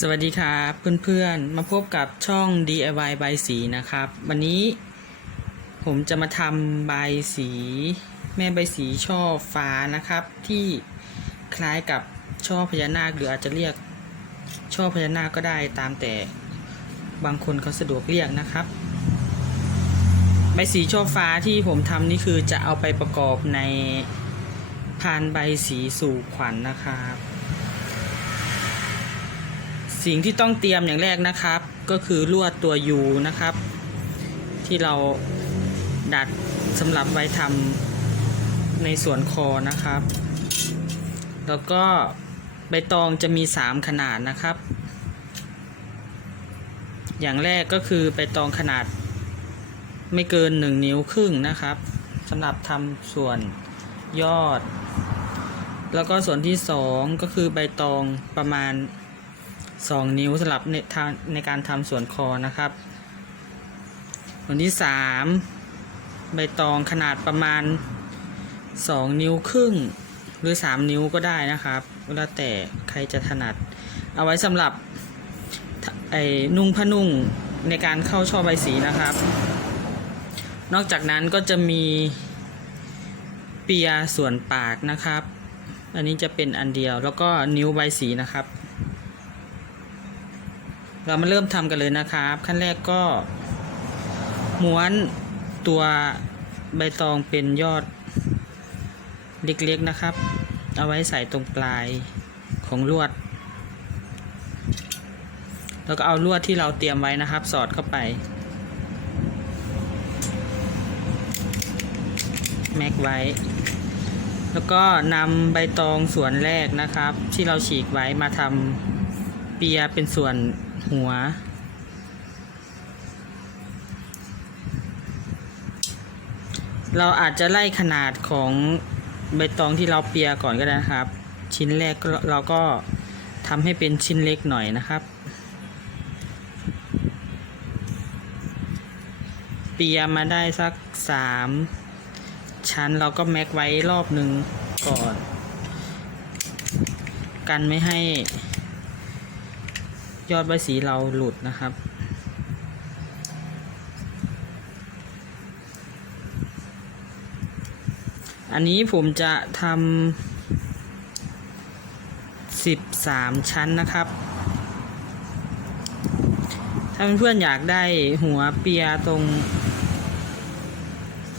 สวัสดีครับเพื่อนๆ มาพบกับช่อง DIY ใบสีนะครับ วันนี้ผมจะมาทำใบสี แม่ใบสีช่อฟ้านะครับ ที่คล้ายกับช่อพญานาคหรืออาจจะเรียกช่อพญานาคก็ได้ตามแต่บางคนเขาสะดวกเรียกนะครับ ใบสีช่อฟ้าที่ผมทำนี่คือจะเอาไปประกอบในพานใบสีสู่ขวัญนะครับ สิ่งที่ต้องเตรียมอย่างแรกนะครับ ก็คือลวดตัว U นะครับ ที่เราดัดสำหรับไว้ทำในส่วนคอนะครับ แล้วก็ใบตองจะมี 3 ขนาดนะครับ อย่างแรกก็คือใบตองขนาดไม่เกิน 1 นิ้วครึ่งนะครับสำหรับทำส่วนยอด แล้วก็ส่วนที่ 2 ก็คือใบตองประมาณ 2 นิ้วสำหรับในทางในการทำส่วนคอนะครับ ส่วนที่ 3 ใบตองขนาดประมาณ 2 นิ้วครึ่ง หรือ 3 นิ้วก็ได้นะครับแล้วแต่ใครจะถนัด เอาไว้สำหรับไอ้นุ่งผ้านุ่งในการเข้าช่อใบสีนะครับ นอกจากนั้นก็จะมีเปียส่วนปากนะครับ อันนี้จะเป็นอันเดียวแล้วก็นิ้วใบสีนะครับ เรามาเริ่มทำกันเลยนะครับ ขั้นแรกก็ม้วนตัวใบตองเป็นยอดเล็กๆนะครับ เอาไว้ใส่ตรงปลายของลวด แล้วก็เอาลวดที่เราเตรียมไว้นะครับ สอดเข้าไป แม็กไว้ แล้วก็นำใบตองส่วนแรกนะครับ ที่เราฉีกไว้มาทำเปียเป็นส่วน หัว เราอาจจะไล่ขนาดของใบตองที่เราเปียก่อนก็ได้นะครับ ชิ้นแรกเราก็ทำให้เป็นชิ้นเล็กหน่อยนะครับ เปียมาได้สักสามชั้นเราก็แม็กไว้รอบหนึ่งก่อน กันไม่ให้ ยอดใบสีเราหลุดนะครับ อันนี้ผมจะทำสิบสามชั้นนะครับ ถ้าเพื่อนๆอยากได้หัวเปียตรง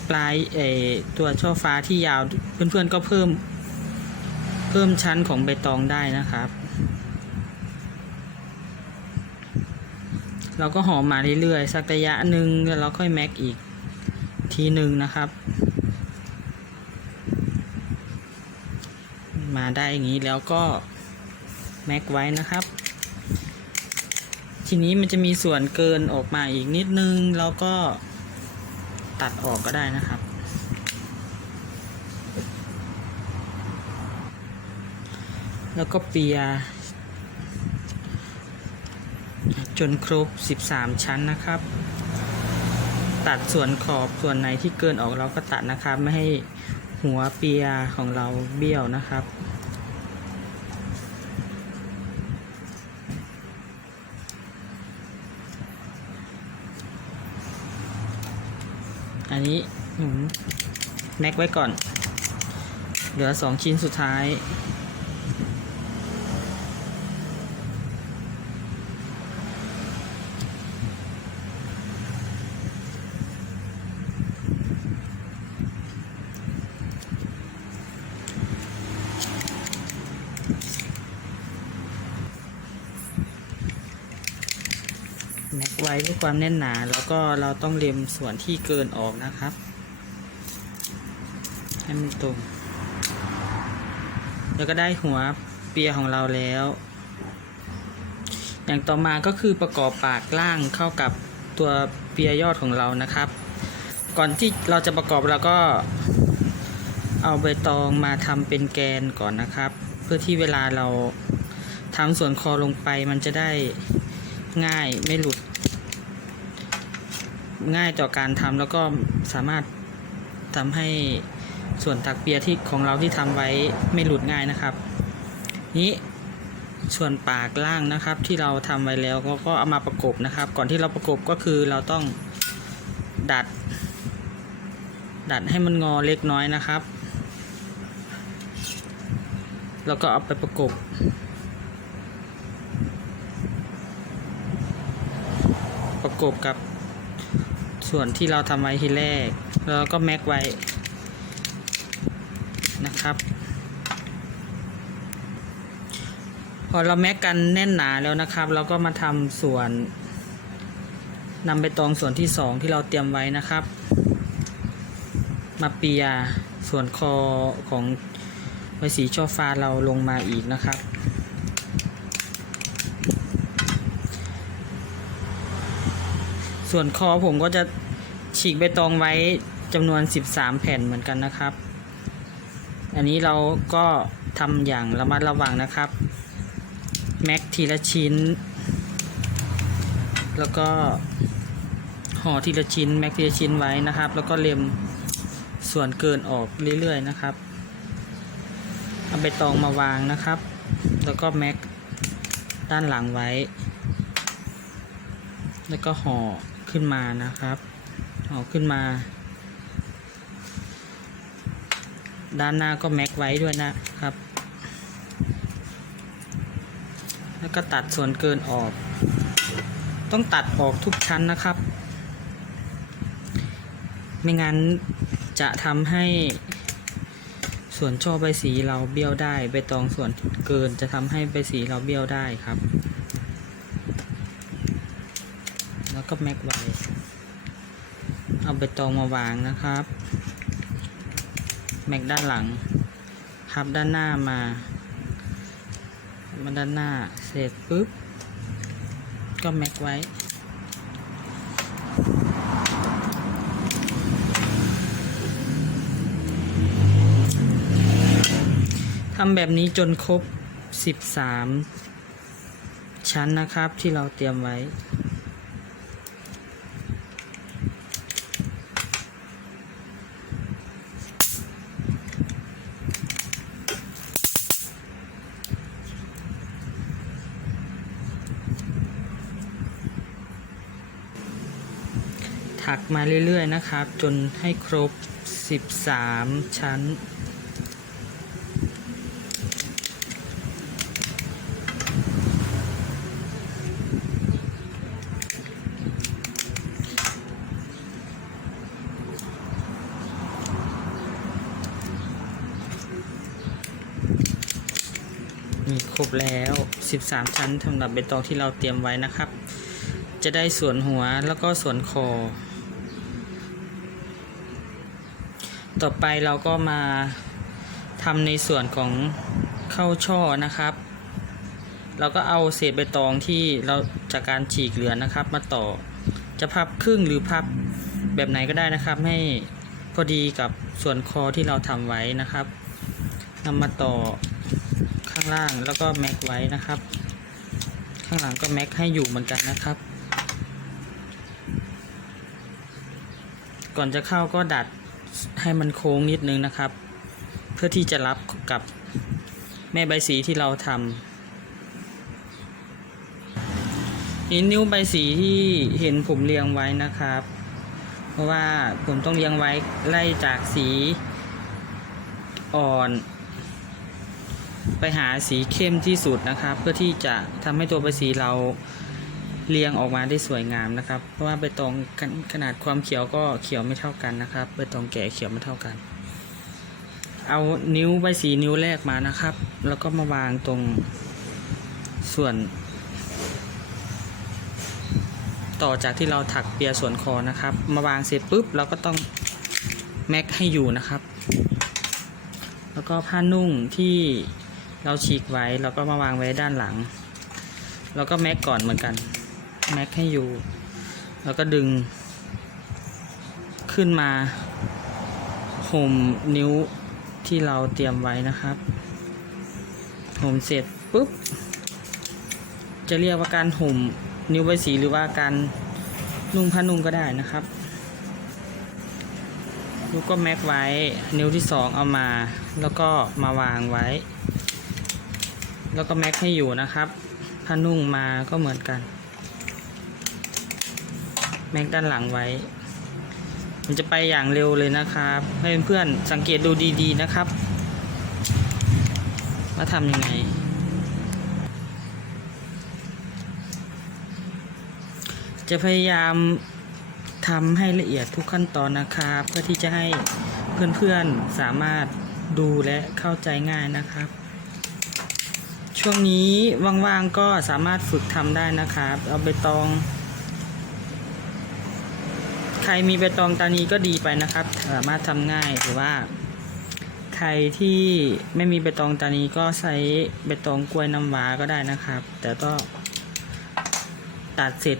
ปลายเออตัวช่อฟ้าที่ยาว เพื่อนๆก็เพิ่ม เพิ่มชั้นของใบตองได้นะครับ เราก็หอมมาเรื่อยๆ สักระยะหนึ่งแล้วเราค่อยแม็กอีกทีหนึ่งนะครับ มาได้อย่างนี้แล้วก็แม็กไว้นะครับ ทีนี้มันจะมีส่วนเกินออกมาอีกนิดนึง แล้วก็ตัดออกก็ได้นะครับ แล้วก็เปีย จนครบ 13 ชั้นนะครับ ตัดส่วนขอบส่วนไหนที่เกินออกเราก็ตัดนะครับ ไม่ให้หัวเปียของเราเบี้ยวนะครับอันนี้แม็กไว้ก่อน เหลือสองชิ้นสุดท้าย ไว้เพื่อความแน่นหนา แล้วก็เราต้องเล็มส่วนที่เกินออกนะครับ ให้มันตรง แล้วก็ได้หัวเปียของเราแล้ว อย่างต่อมาก็คือประกอบปากล่างเข้ากับตัวเปียยอดของเรานะครับ ก่อนที่เราจะประกอบเราก็เอาใบตองมาทำเป็นแกนก่อนนะครับ เพื่อที่เวลาเราทำส่วนคอลงไปมันจะได้ง่ายไม่หลุด ง่ายต่อการทำแล้วก็สามารถทำให้ส่วนถักเปียที่ของเราที่ทำไว้ไม่หลุดง่ายนะครับ นี้ส่วนปากล่างนะครับที่เราทำไว้แล้วก็ก็เอามาประกบนะครับ ก่อนที่เราประกบก็คือเราต้องดัด ดัดให้มันงอเล็กน้อยนะครับ แล้วก็เอาไปประกบประกบกับ ส่วนที่เราทำไว้ทีแรกแล้วก็แม็กไว้นะครับ พอเราแม็กกันแน่นหนาแล้วนะครับ เราก็มาทำส่วนนำไปตองส่วนที่สองที่เราเตรียมไว้นะครับ มาเปียส่วนคอของใบสีช่อฟ้าเราลงมาอีกนะครับ ส่วนคอผมก็จะฉีกใบตองไว้จำนวน 13 แผ่นเหมือนกันนะครับ อันนี้เราก็ทำอย่างระมัดระวังนะครับ แม็กทีละชิ้น แล้วก็ห่อทีละชิ้น แม็กทีละชิ้นไว้นะครับ แล้วก็เล็มส่วนเกินออกเรื่อยๆนะครับ เอาใบตองมาวางนะครับ แล้วก็แม็กด้านหลังไว้ แล้วก็ห่อ ขึ้นมานะครับห่อขึ้นมา ด้านหน้าก็แม็กไว้ด้วยนะครับ แล้วก็ตัดส่วนเกินออก ต้องตัดออกทุกชั้นนะครับ ไม่งั้นจะทำให้ส่วนช่อใบสีเราเบี้ยวได้ใบตองส่วนเกินจะทำให้ใบสีเราเบี้ยวได้ครับ ก็แม็กไว้เอาใบตองมาวางนะครับ แม็กด้านหลังพับด้านหน้ามา มาด้านหน้าเสร็จปุ๊บ ก็แม็กไว้ทำแบบนี้จนครบ 13 ชั้นนะครับที่เราเตรียมไว้ ถักมาเรื่อยๆนะครับ จนให้ครบ 13 ชั้นมีครบแล้ว 13 ชั้นสำหรับใบตองที่เราเตรียมไว้นะครับจะได้ส่วนหัวแล้วก็ส่วนคอ ต่อไปเราก็มาทำในส่วนของเข้าช่อนะครับ เราก็เอาเศษใบตองที่เราจากการฉีกเหลือนะครับ มาต่อจะพับครึ่งหรือพับแบบไหนก็ได้นะครับ ให้พอดีกับส่วนคอที่เราทำไว้นะครับนำมาต่อข้างล่างแล้วก็แม็กไว้นะครับ ข้างหลังก็แม็กให้อยู่เหมือนกันนะครับ ก่อนจะเข้าก็ดัด ให้มันโค้งนิดนึงนะครับ เพื่อที่จะรับกับแม่ใบสีที่เราทำนี่นิ้วใบสีที่เห็นผมเรียงไว้นะครับ เพราะว่าผมต้องเรียงไว้ไล่จากสีอ่อน ไปหาสีเข้มที่สุดนะครับ เพื่อที่จะทำให้ตัวใบสีเรา เรียงออกมาได้สวยงามนะครับ เพราะว่าใบตองขนาดความเขียวก็เขียวไม่เท่ากันนะครับใบตองแก่เขียวไม่เท่ากัน เอานิ้วใบสีนิ้วแรกมานะครับ แล้วก็มาวางตรงส่วน ต่อจากที่เราถักเปียส่วนคอนะครับ มาวางเสร็จปุ๊บเราก็ต้องแม็กให้อยู่นะครับ แล้วก็ผ้านุ่งที่เราฉีกไว้เราก็มาวางไว้ด้านหลัง แล้วก็แม็กก่อนเหมือนกัน แม็กให้อยู่ แล้วก็ดึง ขึ้นมาห่มนิ้วที่เราเตรียมไว้นะครับห่มเสร็จปุ๊บ จะเรียกว่าการห่มนิ้วใบสีหรือว่าการนุ่งผ้านุ่งก็ได้นะครับแล้วก็แม็กไว้ นิ้วที่สองเอามา แล้วก็มาวางไว้ แล้วก็แม็กให้อยู่นะครับถ้านุ่งมาก็เหมือนกัน ม็กด้านหลังไว้ มันจะไปอย่างเร็วเลยนะครับ ให้เพื่อนๆสังเกตดูดีๆนะครับ ว่าทำยังไง จะพยายามทำให้ละเอียดทุกขั้นตอนนะครับ เพื่อที่จะให้เพื่อนๆสามารถดูและเข้าใจง่ายนะครับ ช่วงนี้ว่างๆก็สามารถฝึกทำได้นะครับ เอาใบตอง ครมีใบตองตานีก็ดีไปนะครับ สามารถทำง่ายหรือว่า ใครที่ไม่มีใบตองตานีก็ใช้ใบตองกล้วยน้ำว้าก็ได้นะครับ แต่ก็ตัดเสร็จ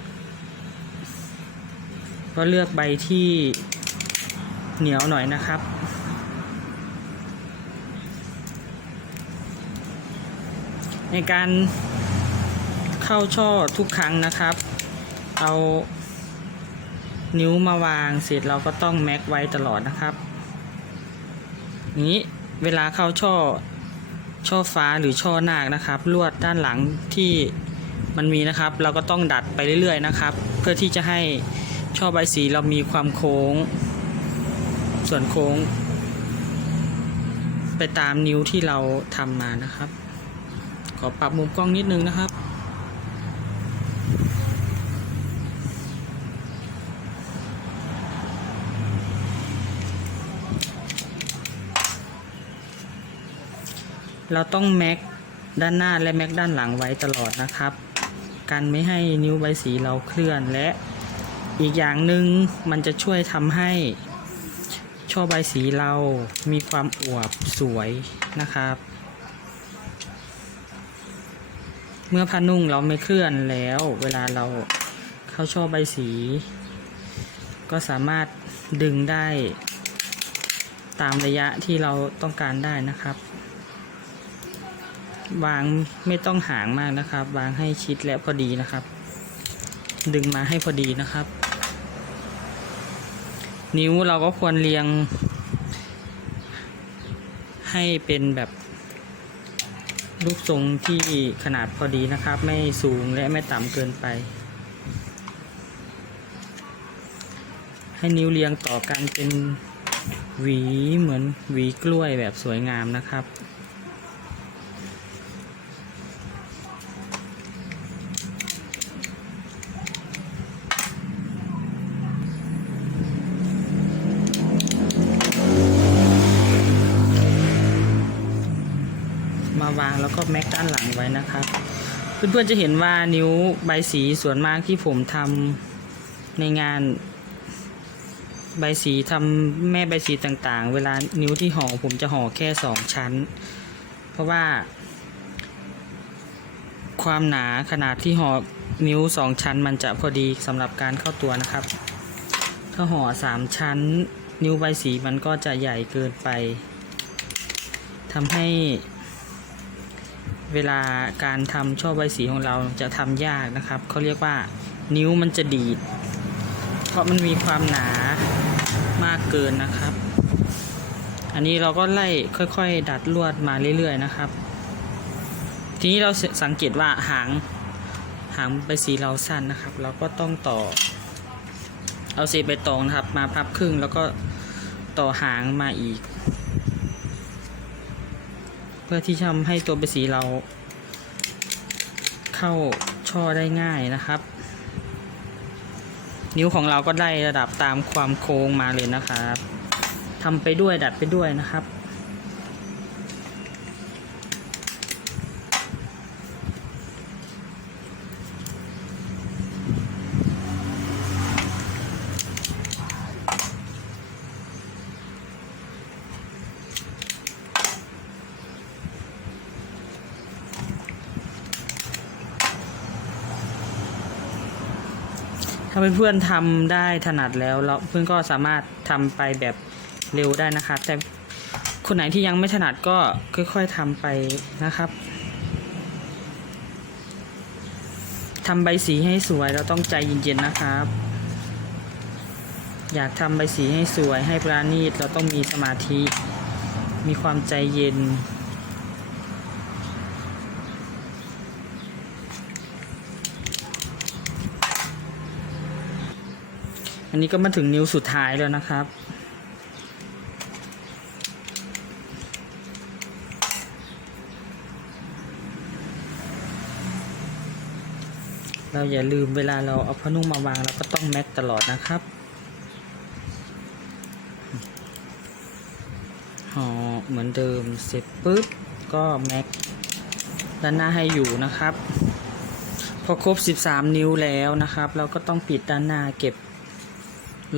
ก็เลือกใบที่เหนียวหน่อยนะครับในการเข้าช่อทุกครั้งนะครับ เอา นิ้วมาวางเสร็จเราก็ต้องแม็กไว้ตลอดนะครับ นี้เวลาเข้าช่อช่อฟ้าหรือช่อนาคนะครับ ลวดด้านหลังที่มันมีนะครับ เราก็ต้องดัดไปเรื่อยๆนะครับ เพื่อที่จะให้ช่อใบสีเรามีความโค้ง ส่วนโค้ง ไปตามนิ้วที่เราทำมานะครับ ขอปรับมุมกล้องนิดนึงนะครับ เราต้องแม็กด้านหน้าและแม็กด้านหลังไว้ตลอดนะครับ กันไม่ให้นิ้วใบสีเราเคลื่อนและอีกอย่างหนึ่งมันจะช่วยทำให้ช่อใบสีเรามีความอวบสวยนะครับ เมื่อผ้านุ่งเราไม่เคลื่อนแล้ว เวลาเราเข้าช่อใบสี ก็สามารถดึงได้ตามระยะที่เราต้องการได้นะครับ วางไม่ต้องห่างมากนะครับ วางให้ชิดและพอดีนะครับ ดึงมาให้พอดีนะครับ นิ้วเราก็ควรเรียง ให้เป็นแบบรูปทรงที่ขนาดพอดีนะครับ ไม่สูงและไม่ต่ำเกินไป ให้นิ้วเรียงต่อกันเป็นหวีเหมือนหวีกล้วยแบบสวยงามนะครับ มาวางแล้วก็แม็กด้านหลังไว้นะครับ เพื่อนๆจะเห็นว่านิ้วใบสีส่วนมากที่ผมทำในงานใบสีทำแม่ใบสีต่างๆ เวลานิ้วที่ห่อผมจะห่อแค่สองชั้น เพราะว่า ความหนาขนาดที่ห่อนิ้วสองชั้นมันจะพอดีสำหรับการเข้าตัวนะครับ ถ้าห่อสามชั้น นิ้วใบสีมันก็จะใหญ่เกินไปทำให้ เวลาการทำช่อใบสีของเราจะทำยากนะครับ เขาเรียกว่านิ้วมันจะดีด เพราะมันมีความหนามากเกินนะครับ อันนี้เราก็ไล่ค่อยๆ ดัดลวดมาเรื่อยๆนะครับ ทีนี้เราสังเกตว่าหางหางใบสีเราสั้นนะครับ เราก็ต้องต่อ เอาเศษใบตองนะครับ มาพับครึ่งแล้วก็ต่อหางมาอีก เพื่อที่จะทำให้ตัวเบสีเรา เข้าช่อได้ง่ายนะครับ นิ้วของเราก็ได้ระดับตามความโค้งมาเลยนะครับทำไปด้วยดัดไปด้วยนะครับ ถ้าเพื่อนๆทำได้ถนัดแล้วเราเพื่อนก็สามารถทำไปแบบเร็วได้นะครับ แต่คนไหนที่ยังไม่ถนัดก็ค่อย ๆทำไปนะครับทำใบสีให้สวยเราต้องใจเย็นๆนะครับ อยากทำใบสีให้สวยให้ปราณีตเราต้องมีสมาธิ มีความใจเย็น นนี้ก็มาถึงนิ้วสุดท้ายแล้วนะครับ เราอย่าลืมเวลาเราเอาผ้านุ่งมาวางเราก็ต้องแม็กตลอดนะครับห่อเหมือนเดิมเสร็จปุ๊บก็แม็กด้านหน้าให้อยู่นะครับ พอครบ 13 นิ้วแล้วนะครับ เราก็ต้องปิดด้านหน้าเก็บ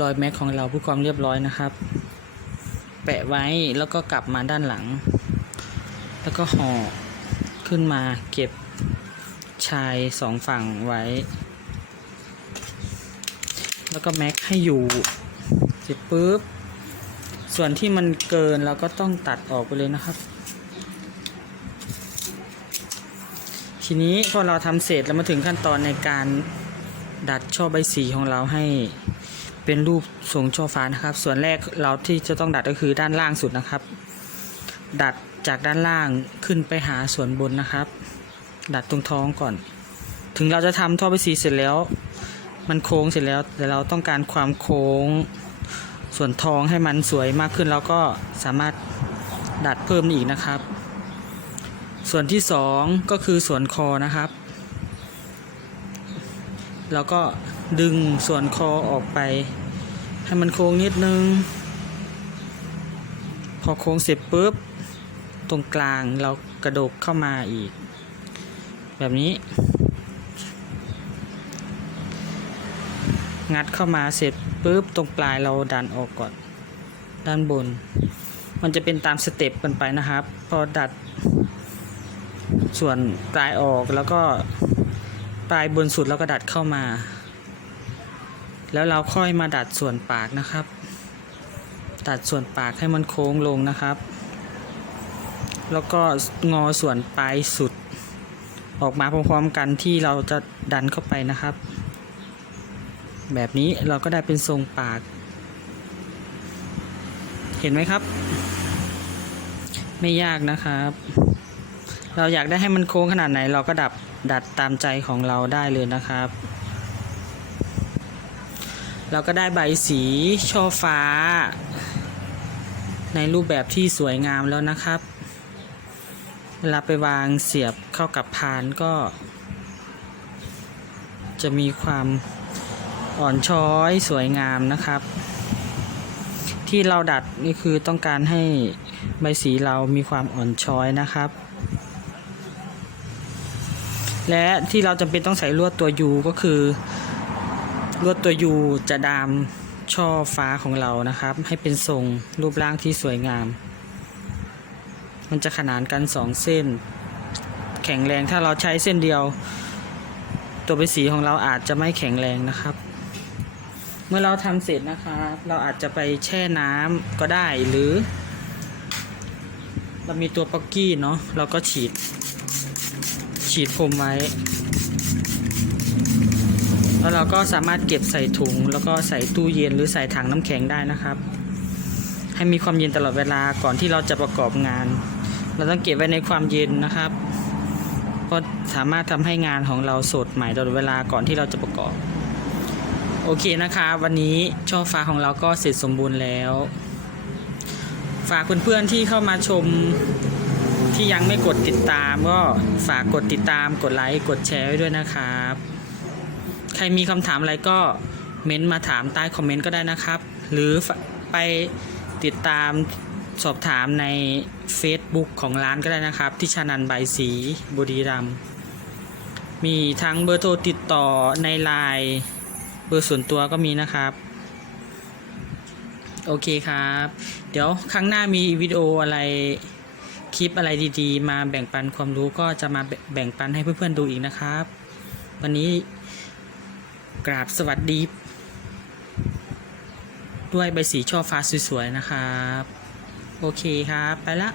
รอยแม็กของเราเพื่อความเรียบร้อยนะครับ แปะไว้แล้วก็กลับมาด้านหลัง แล้วก็ห่อขึ้นมาเก็บชายสองฝั่งไว้ แล้วก็แม็กให้อยู่เสร็จปุ๊บ ส่วนที่มันเกินเราก็ต้องตัดออกไปเลยนะครับ ทีนี้พอเราทำเสร็จแล้วมาถึงขั้นตอนในการดัดช่อใบสีของเราให้ เป็นรูปทรงช่อฟ้านะครับ ส่วนแรกเราที่จะต้องดัดก็คือด้านล่างสุดนะครับ ดัดจากด้านล่างขึ้นไปหาส่วนบนนะครับ ดัดตรงท้องก่อน ถึงเราจะทำท่อใบสีเสร็จแล้ว มันโค้งเสร็จแล้ว แต่เราต้องการความโค้งส่วนท้องให้มันสวยมากขึ้นเราก็สามารถดัดเพิ่มอีกนะครับ ส่วนที่สองก็คือส่วนคอนะครับเราก็ดึงส่วนคอออกไป ให้มันโค้งนิดนึง พอโค้งเสร็จปุ๊บ ตรงกลางเรากระดกเข้ามาอีก แบบนี้ งัดเข้ามาเสร็จปุ๊บ ตรงปลายเราดันออกก่อน ด้านบน มันจะเป็นตามสเต็ปกันไปนะครับ พอดัด ส่วนปลายออกแล้วก็ปลายบนสุดแล้วก็ดัดเข้ามา แล้วเราค่อยมาดัดส่วนปากนะครับ ดัดส่วนปากให้มันโค้งลงนะครับ แล้วก็งอส่วนปลายสุด ออกมาพร้อมๆกันที่เราจะดันเข้าไปนะครับ แบบนี้เราก็ได้เป็นทรงปาก เห็นไหมครับ ไม่ยากนะครับ เราอยากได้ให้มันโค้งขนาดไหนเราก็ดับดัดตามใจของเราได้เลยนะครับ เราก็ได้ใบสีช่อฟ้า ในรูปแบบที่สวยงามแล้วนะครับ เวลาไปวางเสียบเข้ากับพานก็ จะมีความอ่อนช้อยสวยงามนะครับ ที่เราดัดนี่คือต้องการให้ใบสีเรามีความอ่อนช้อยนะครับ และที่เราจำเป็นต้องใส่ลวดตัวยูก็คือ ลวดตัวยูจะดามช่อฟ้าของเรานะครับ ให้เป็นทรงรูปร่างที่สวยงาม มันจะขนานกันสองเส้น แข็งแรงถ้าเราใช้เส้นเดียว ตัวใบสีของเราอาจจะไม่แข็งแรงนะครับ เมื่อเราทำเสร็จนะครับ เราอาจจะไปแช่น้ำก็ได้หรือ เรามีตัวป๊อกกี้เนาะเราก็ฉีด ฉีดพรมไว้ แล้วเราก็สามารถเก็บใส่ถุง แล้วก็ใส่ตู้เย็นหรือใส่ถังน้ำแข็งได้นะครับ ให้มีความเย็นตลอดเวลาก่อนที่เราจะประกอบงาน เราต้องเก็บไว้ในความเย็นนะครับเพราะสามารถทำให้งานของเราสดใหม่ตลอดเวลาก่อนที่เราจะประกอบ โอเคนะคะวันนี้ช่อฟ้าของเราก็เสร็จสมบูรณ์แล้ว ฝากเพื่อนๆที่เข้ามาชมที่ยังไม่กดติดตามก็ฝากกดติดตามกดไลค์กดแชร์ไว้ด้วยนะครับ ครมีคำถามอะไรก็เม้นต์มาถามใต้คอมเมนต์ก็ได้นะครับ หรือไปติดตามสอบถามใน Facebook ของร้านก็ได้นะครับ ที่ชานันใบสีบุรีรัมย์มีทั้งเบอร์โทรติดต่อในไลน์เบอร์ส่วนตัวก็มีนะครับ โอเคครับ เดี๋ยวครั้งหน้ามีวิดีโออะไรคลิปอะไรดีๆ มาแบ่งปันความรู้ก็จะมาแบ่งปันให้เพื่อนๆดูอีกนะครับ วันนี้ กราบสวัสดี ด้วยใบสีช่อฟ้าสวยๆนะครับ โอเคครับ ไปละ